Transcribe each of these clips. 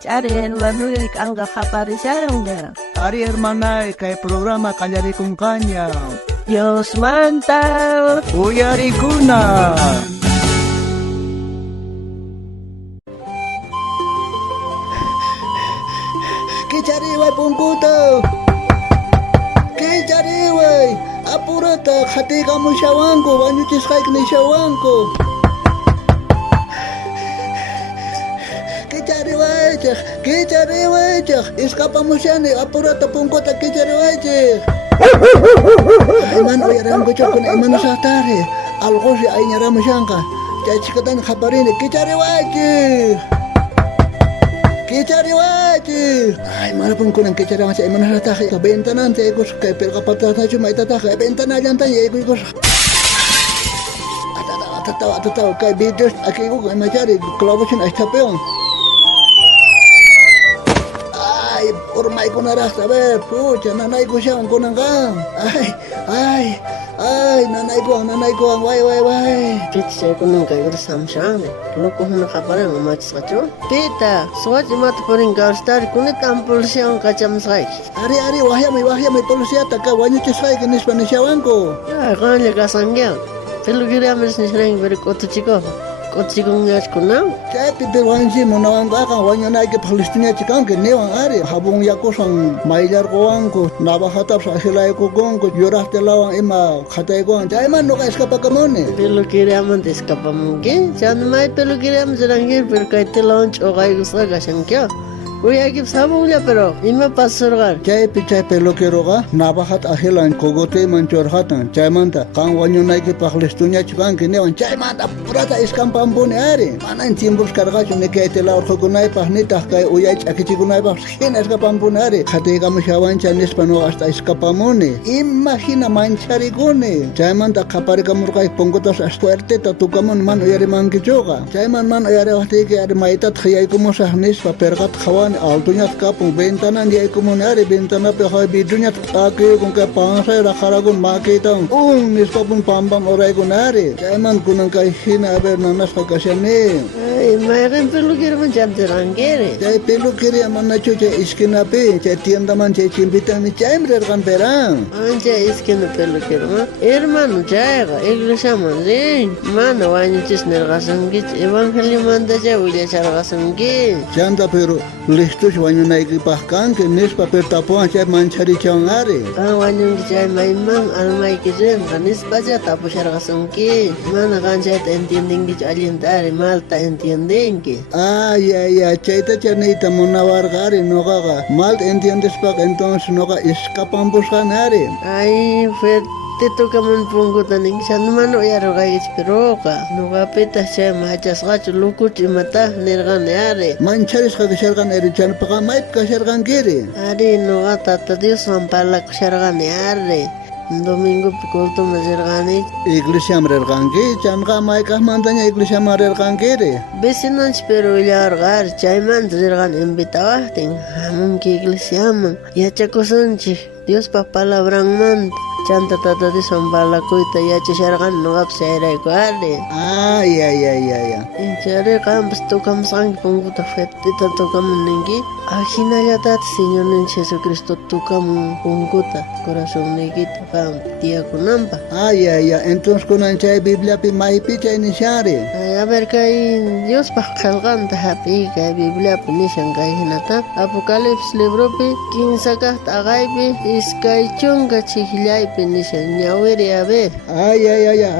Charen, Manuel Kanga Japarisharonga. Ari hermana, kay programa kanyari kung kanya. Dios manta. Uyari kuna. Kichariway pungkuto. Kichariway. Apurata, khatika mo shawanko, wanyutis kay ni shawanko. Kichariwaychik, escapamushani, apurata pungkuta kichariwaychik. Iman oyarankuchuk kuna iman usatari, algoshi ayñaramushanka, chaychikatan khaparini, kichariwaychik. Kichariwaychik. Ay, marapun kunan kichariwaychik, iman usatari, bentanan tegus, kay perkapatatachu maitataka, bentanallantan yegus. Atataw, kay videos, aquí kay machari, klabushin ay tapeon. Urmay ko na ras, sabi, pucha, nanay ko siya, ang kunanggang. Ay, nanay ko ang, way. Pita ko nung kayo sa samsang. Loko na kaparang umachis ka chon. Pita, suwat yung mataparing karstar, kunit ang pulisya ang kachamsay. Ari, wahya may pulisya, taka, wanyo chisay, kinis pa nisyawan ko. Ay, kanya kasangyan. Pero kira mas nisirang beri koto chiko. Kotsikong yas ko na. Chay pipir wansi munawang kakang wanyo na Palestina chikang ke newang ari habung yakos ang mailar ko angko nabahatap sa silay ko gongko yurah telawang ima khatay ko ang chay man no ka eskapa kamone. Pelo kiriaman eskapa mungkin. Chan may pelo kiriam jarangir pero kay telonch o kay gusto kasang kya. Kuya kip sabong niya pero ima pasurgar. Chay pelo kiroga nabahat ahilan kogote manchorhatan chay manta kang wanyo na Palestina chikang ke newang chay manta purata eskampa ambone ari. Manan timbus kargacho ne kay telawar ko kunay pa nitah kay uyay akichi kunay pa skin eskapa ambone ari. Khate kam shawan chanis pano hasta escapamone. Imagina manchari gone. Chay manta kapari kamur kay pongkotas suerte tatukamon man uyari mankichoga. Chay man uyari wahti ke ari maitat khayay kumo sahnis pa perkat khawan altunyat kapung bentanan di komunari bentana pe hay bidunyat ake kung ka pangsay rakaragun makitang nispapun pambam oray kunari jayman kunang kay hinaber nanas kakasyane ay mayroon pelukir man jam jarangere jay pelukiri aman na chucha iskina pe chay tiendaman chay chimpitan ni chay mrer kan perang anja iskina pelukir man hermano jayga iglesia man ring mana wanyo chis nergasangit evangelio manda jay ulia chargasangit chanda pero listos wanyo na ikipahkan ke nispa pertapuan chay manchari changare wanyo chay maimang almay kizen kanis baja tapo chargasangit mana kan chay ta entiending dich alientare malta entienden que ya chayta chanita munawar gari nogaga mal entiendes pak entonces noga escapan buscan are ay fue Tito kaman punggutan ng san mano yaro kay ispiroka. Nukapita siya mahachas ka chulukut imata nirgan yari. Mancharis ka kasyargan eri chan paka maip kasyargan kiri. Ari nukatata Dios mampala kasyargan yari. Domingo pikulto mazirgani. Iglesia merergan ki chan ka may kahmantanya iglesia merergan kiri. Besinan spero ilargar chayman zirgan imbitawah ting hamon ki iglesia man. Yachakosanchi Dios pa palabrang man. Chanta tata di sambala ko ita ya chisargan nungap seray ko ari. Ya. Inchare kam basto kam sang pungguta fete tanto kam ningi. Ahina ya tat Señor en Jesucristo tu kam pungguta corazón negito kam tia kunamba. Ya. Entonces kunan chay Biblia pi maipi chay nishari. A ver kay Dios pa kalgan tahapi kay Biblia pi nishan kay hinata. Apocalipsis libro pi 15 kat agay pi iskay chunga chihilay nishan ñawiri a ver. A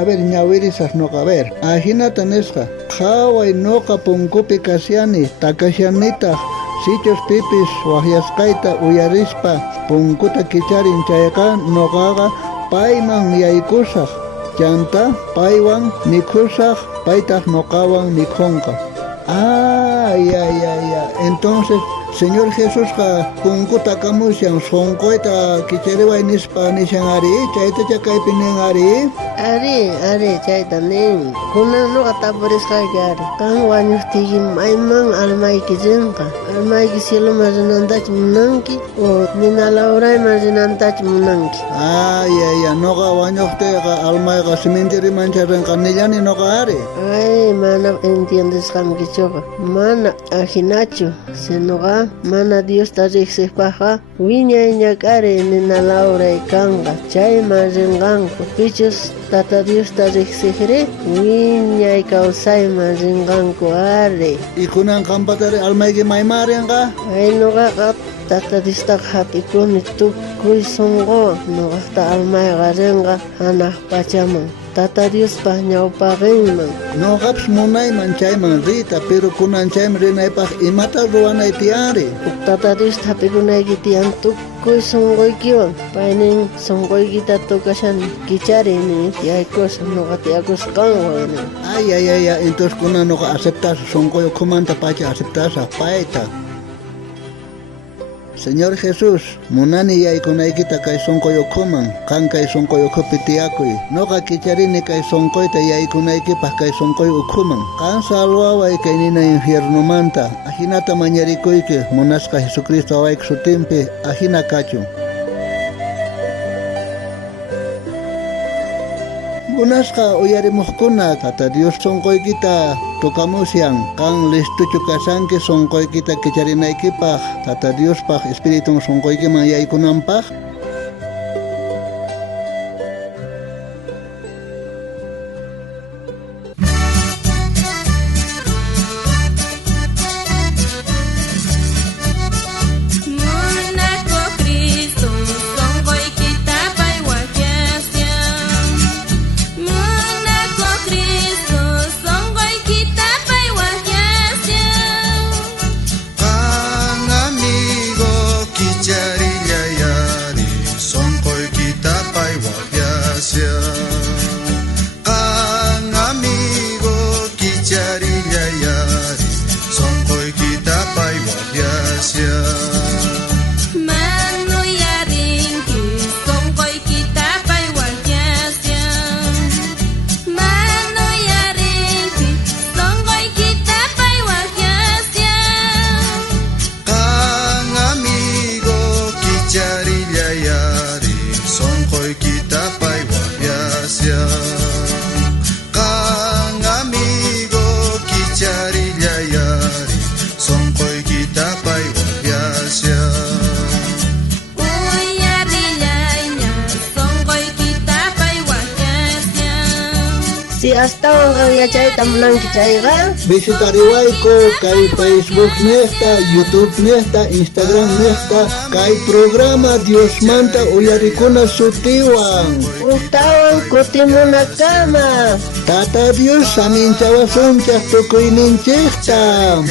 ver ñawiri sas noka a ver. Ahina tanesca. Hawai noka punkupi kasiani takasyanita. Sichos pipis wahiaskaita uyarispa punkuta kicharin chayaka nokaga payman yaykusaq. Chanta paywan mikhusaq paytaq nokawan mikhunqa. Ya. Entonces Señor Jesús ka kunkuta kamusyan sonkoita kicheriway nispa nishangari chayta chakaypiningari. Ari, chayta nin. Kunan no kataparis kagari. Kang wanyuhtigi maymang almayki zinka. Almayki silo marinantach munanki o ninalauray marinantach munanki. Ya, noga wanyuhte ka almayga simintiri mancharan kanillani noga ari. Ay, mana entiendes kam kichoka. Mana ajinachu. Senoga mana Dios tarixikpaja. Wiñay ñakari ninalauray kanga. Chay maringanko. Pichos Tata Dios tarixikri. Wiñay kausayman ringanku ari. Ikunan kampatari almaygi maymarianga. Ay noga Tata Dios tak hapikuni tukuy songo. Noga ta almayga ringa hanah pachaman. Tata Dios pa ñawpaqinman. Noqapish munayman chayman rita, pero kunan chayman rinaypaq imata ruwanay tiyari. Tata Dios hapikunayki tiyan tukuy songoykiwan. Paynin songoykita tukashan kicharini tiyaykus noqa tiyakusqanwan. Ay, entonces kunan noqa aceptas songoyo kumanta pacha aceptasa payta. Señor Jesús, munani yaykunaykita kay sonkoyo kuman, kan kay sonkoyo kupitiyakuy. Noqa kicharini kay sonkoyta yaykunaykipaq kay sonkoyo ukuman. Kan salwaway kay nina infiernomanta, ahinata mañarikuyki, munasqa Jesucristo awayk sutinpi, ahina kachun. Munasqa uyarimuqkuna, Tata Dios sonkoykita tukamusyan, kan listuchu kasanki sonkoykita kicharinaykipaq, Tata Diospaq Espiritun sonkoykiman yaykunanpaq. Si hasta ang chay tamlang kichayga. Visitariwayko kay Facebook nesta, YouTube nesta, Instagram nesta, kay programa Dios Manta uyarikuna sutiwan. Utawang kutimuna kama. Tata Dios saminchawasunchak tukuy ninchikta.